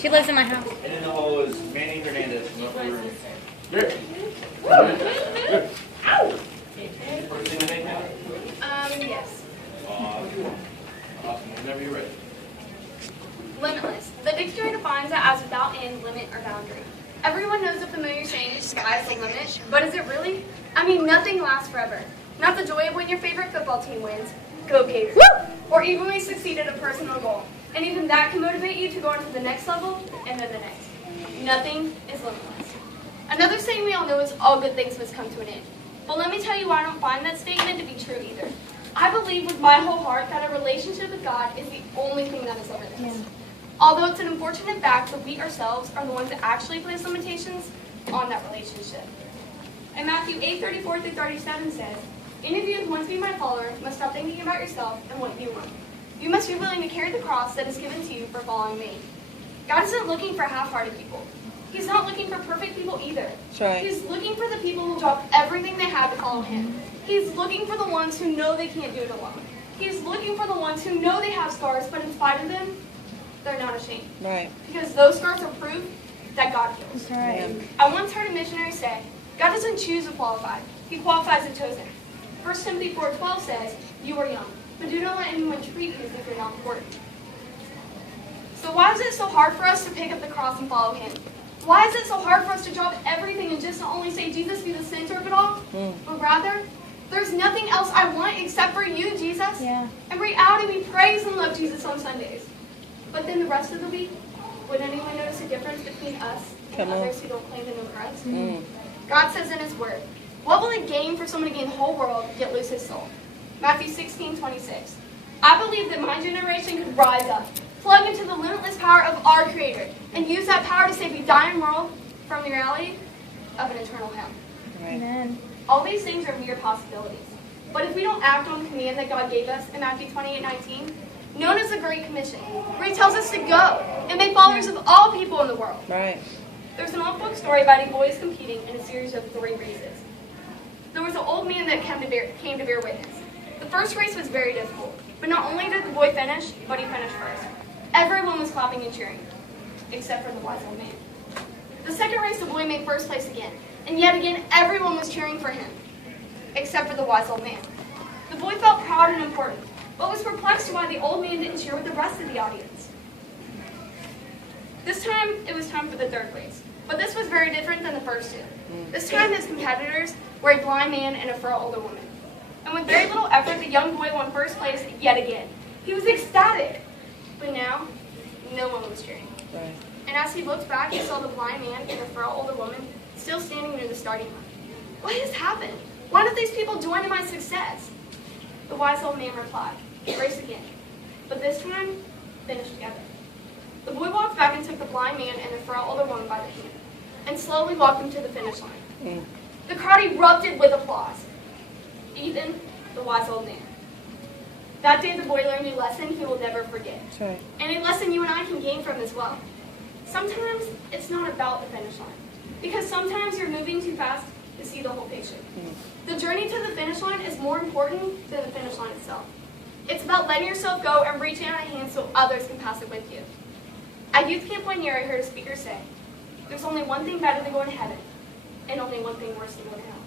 She lives in my house. And in the hole is Manny Hernandez from Upper Room. Ow! First thing to make now? Yes. Awesome. Whenever you're ready. Limitless. The dictionary defines it as without end, limit, or boundary. Everyone knows the familiar saying, the sky is the limit, but is it really? I mean, nothing lasts forever. Not the joy of when your favorite football team wins, go Gators, or even when you succeed at a personal goal. And even that can motivate you to go on to the next level, and then the next. Nothing is limitless. Another saying we all know is all good things must come to an end. But let me tell you why I don't find that statement to be true either. I believe with my whole heart that a relationship with God is the only thing that is limitless. Yeah. Although it's an unfortunate fact that we ourselves are the ones that actually place limitations on that relationship. And Matthew 8:34-37 says, "Any of you who want to be my follower must stop thinking about yourself and what you want. You must be willing to carry the cross that is given to you for following me." God isn't looking for half-hearted people. He's not looking for perfect people either. That's right. He's looking for the people who drop everything they have to follow him. He's looking for the ones who know they can't do it alone. He's looking for the ones who know they have scars, but in spite of them, they're not ashamed. Right. Because those scars are proof that God heals. That's right. Yeah. I once heard a missionary say, God doesn't choose the qualified. He qualifies the chosen. 1 Timothy 4:12 says, "You are young, but do not let anyone treat you as if you're not important." So why is it so hard for us to pick up the cross and follow him? Why is it so hard for us to drop everything and just not only say Jesus be the center of it all, but rather, there's nothing else I want except for you, Jesus? Yeah. In reality, we praise and love Jesus on Sundays. But then the rest of the week, would anyone notice a difference between us and Come on. others who don't claim to know Christ? Mm. God says in his word, what will it gain for someone to gain the whole world yet lose his soul? Matthew 16:26. I believe that my generation could rise up, plug into the limitless power of our Creator, and use that power to save the dying world from the reality of an eternal hell. Right. Amen. All these things are mere possibilities. But if we don't act on the command that God gave us in Matthew 28:19, known as the Great Commission, where he tells us to go and make followers of all people in the world. Right. There's an old folk story about a boys competing in a series of 3 races. There was an old man that came to bear witness. The first race was very difficult, but not only did the boy finish, but he finished first. Everyone was clapping and cheering, except for the wise old man. The second race, the boy made first place again, and yet again everyone was cheering for him, except for the wise old man. The boy felt proud and important, but was perplexed why the old man didn't cheer with the rest of the audience. This time, it was time for the third race, but this was very different than the first 2. This time, his competitors were a blind man and a frail older woman. And with very little effort, the young boy won first place yet again. He was ecstatic, but now, no one was cheering. Right. And as he looked back, he saw the blind man and the frail older woman still standing near the starting line. What has happened? Why don't these people join in my success? The wise old man replied, race again, but this time, finish together. The boy walked back and took the blind man and the frail older woman by the hand, and slowly walked them to the finish line. Mm. The crowd erupted with applause, even the wise old man. That day, the boy learned a lesson he will never forget, That's right. and a lesson you and I can gain from as well. Sometimes it's not about the finish line, because sometimes you're moving too fast to see the whole picture. The journey to the finish line is more important than the finish line itself. It's about letting yourself go and reaching out a hand so others can pass it with you. At Youth Camp 1 year, I heard a speaker say, there's only one thing better than going to heaven, and only one thing worse than going to hell.